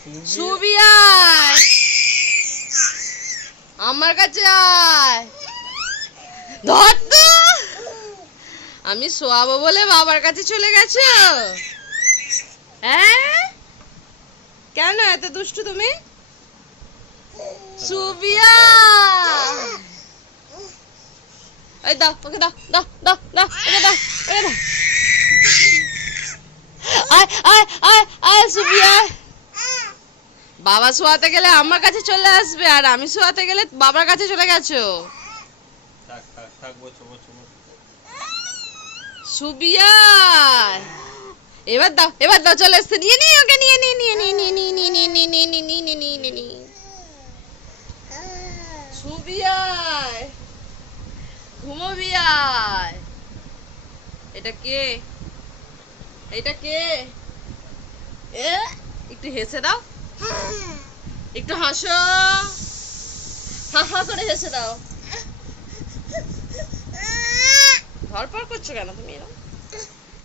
সুবি আয়, আমার কাছে আয়। ধর তো, আমি শোয়াবো বলে বাবার কাছে চলে গেছো? হ্যাঁ, কেন এত দুষ্টু তুমি? সুবিয়া, এই দাও, ওকে দাও, দাও দাও দাও, ওকে দাও, ওকে দাও। আয় আয় আয় আয় সুবিয়া। বাবা শোয়াতে গেলে আমার কাছে চলে আসবে, আর আমি শোয়াতে গেলে বাবার কাছে চলে গেছো। সুবিয়া, এবার দাও, এবার দাও, চলে এসছে। নিয়ে নিয়ে ওকে, নিয়ে নিয়ে নিয়ে নিয়ে নিয়ে নিয়ে নিয়ে নিয়ে নিয়ে নিয়ে নিয়ে নিয়ে নিয়ে নিয়ে নিয়ে। সুবিয়া, ঘুমোবি আয়। এটা কে? এটা কে? একটু হেসে দাও, একটু হাসো, হা হা করে হেসে দাও। ধরপড় করছো কেন তুমি এরকম?